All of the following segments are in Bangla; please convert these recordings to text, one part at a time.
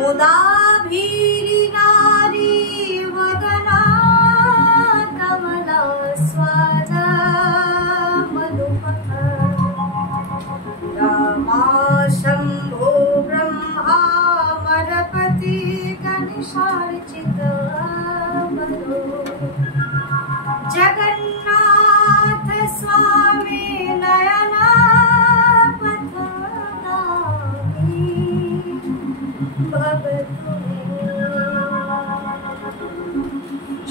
मुदाभीरि नारी वदना कमलस्वद मधुपथ रमा शम्भो ब्रह्मा मरपति गणेशार्चित बलो जगन्नाथ स्वामी नयना पथगामी भवतु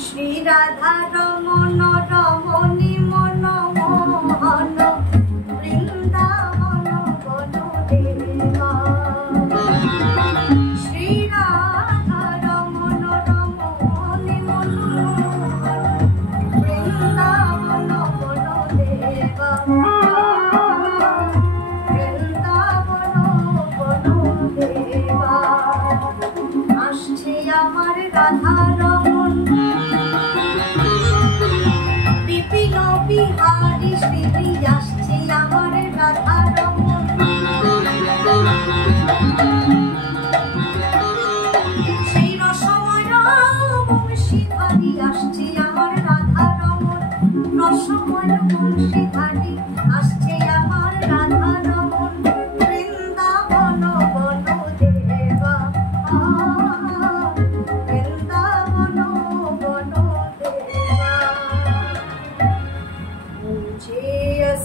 श्री राधा रमण रमणी मनमोहन वृंदावन वनदेवा श्री राधा रमण रमणी मनमोहन वृंदावन वनदेवा वृंदावन वनदेवा আসছে আমার রাধা রমণ বিপিন বিহারী স্মৃতি আসছে আমার রাধা রমণ সেই রসময় বংশীধারী আসছে আমার রাধা রমণ রসময় বংশীধারী আসছে আমার রাধা রমণ বৃন্দাবন বনদেবা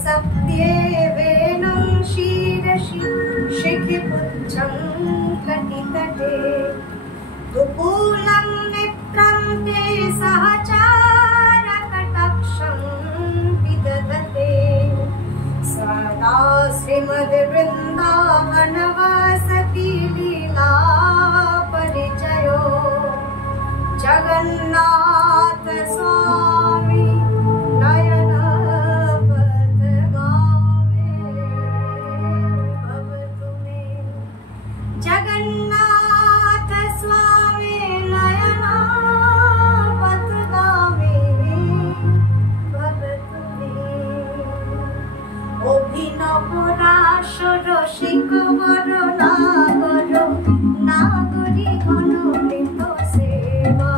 सत्येवेनं शिरसि शिखिपुच्छं कटितटे दुकूलं नेत्रं ते सहचारकटाक्षं विदधते सदा श्रीमद्वृन्दावनवासति लीला परिचयो जगन्नाथ स्वामी नयन जगन्नाथ स्वामी नयना पथगामी भवतु मे अभिनव रास रसिक वर नागर नागरी घनवृत सेवा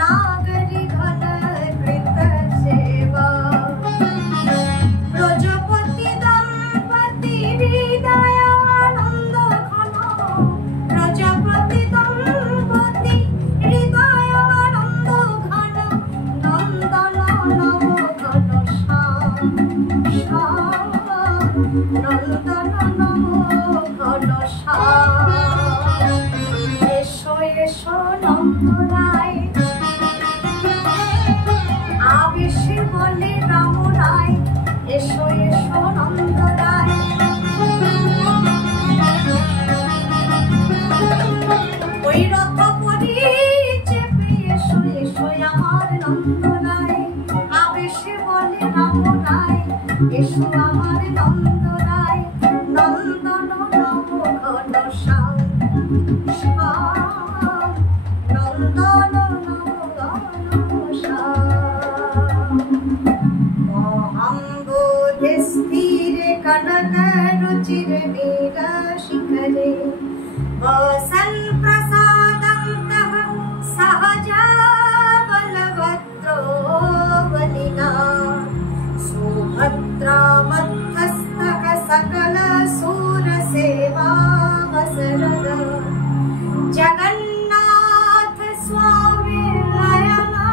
नागरी घनवृत सेवा प्रजापति दंपति हृदय प्रजापति दंपति हृदय आनंद घन नंदन नव घन श्याम नंदन नव घन श्याम एसो एसो नंदराय आवेशे बोले राम राय एसो एसो नंदराय ওই রথ পরি চেপে এসো এসো আমার নন্দরায় আবেশে বলে রাম রায় এসো আমার নন্দরায় নন্দন নব ঘন শ্যাম নন্দন নব ঘন শ্যাম মহাম্বোধে স্থির কনক রুচির নীল শিখরে वसन प्रसादन्तः सहजा बलभद्रो बलिना सुभद्रा मध्यस्थः सकल सूरसेवा वसरद जगन्नाथ स्वामी नयना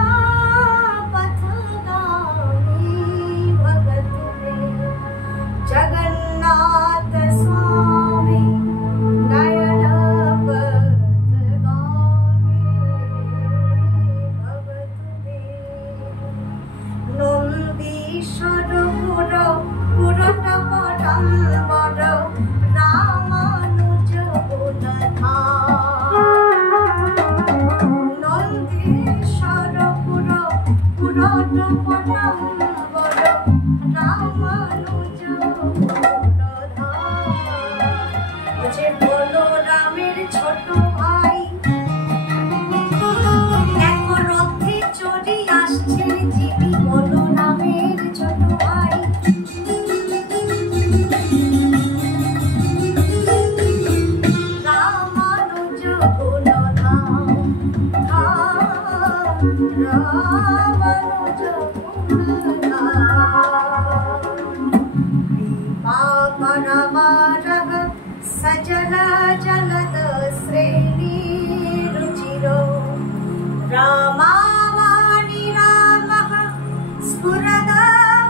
पथगामी भवतु मे जगन्नाथ स्वामी नयना ছোট ভাই দেখো রথে চড়ে আসছে জীবী বলরামের ছোট ভাই परमारः सजल जलद श्रेणी रुचिरो रामावाणी रामः स्फुरद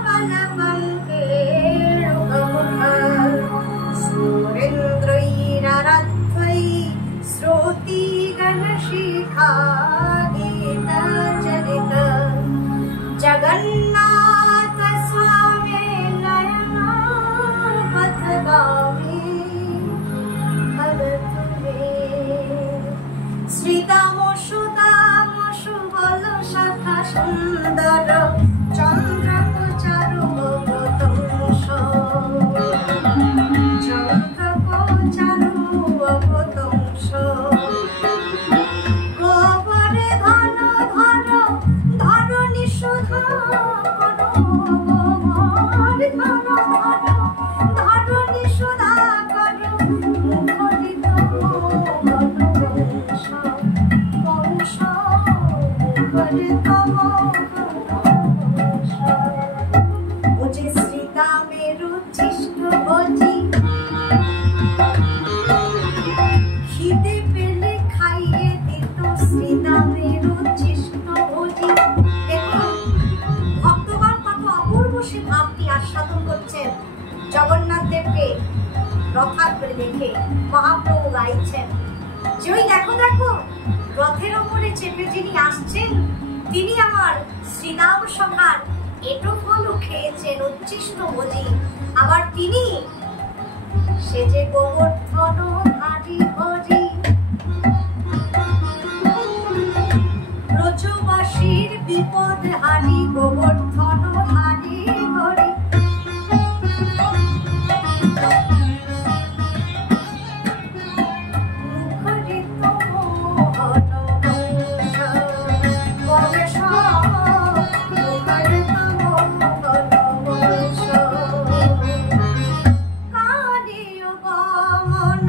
बलपङ्केळुकमुख सुरेन्द्रैररध्वै श्रुतिगणशिखागीतचरित जगन्नाथ स्वामी नयनापथगामी भवतु मे श्रीदामोषु दामोषु बल शाखा सुन्दर चन्द्रकोचारु अवतंश चन्द्रकोचारु अवतंश গোবরে ধন ধর ধরণী সুধা গোবরে ধন ধর ধরণী সুধা কর মুখরিত বংশ বংশ মুখরিত বংশ ও যে শ্রীরামের উচ্ছিষ্ট ভোজি খিদে পেলে খাইয়ে দিত শ্রীরামের উচ্ছিষ্ট ভোজি। দেখুন ভক্তগণ কত অপূর্ব সে ভাবটি আস্বাদন করছেন। জগন্নাথ দেবকে রথাগ্রে দেখে মহাপ্রভু গাইছেন যে ওই দেখো দেখো রথের ওপরে চেপে যিনি আসছেন তিনি আমার শ্রীরাম সভার এটো ফলও খেয়েছেন উচ্ছিষ্ট ভোজি। আবার তিনি সে যে গোবর্ধন ধারী ভোজি ব্রজবাসীর বিপদ হারি গোবর্ধন ধারী হরি মুখরিত মোহন বংশ বংশ মুখরিত মোহন বংশ কালীয় গমন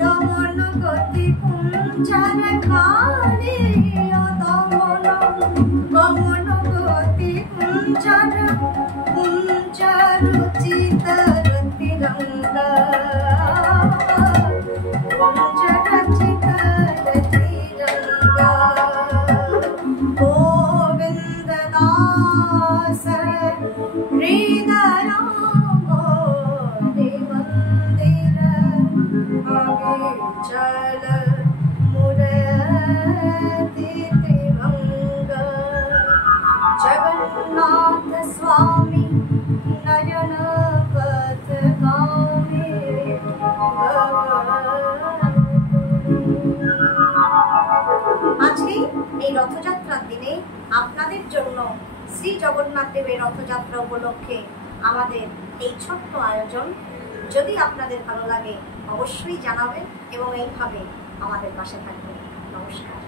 দমন গতি কুঞ্জর কালীয় দমন গমন গতি কুঞ্জর কুঞ্জর চিতর তিরঙ্গ কুঞ্জর চিতর তিরঙ্গ গোবিন্দ দাস হৃদয় মন্দির আগে চল মুরতি ভঙ্গ জগন্নাথ স্বামী নয়ন পথগামী আজকে এই রথযাত্রার দিনে আপনাদের জন্য শ্রী জগন্নাথ দেবের রথযাত্রা উপলক্ষে আমাদের এই ছোট্ট আয়োজন। যদি আপনাদের ভালো লাগে অবশ্যই জানাবেন এবং এইভাবে আমাদের পাশে থাকবেন। নমস্কার।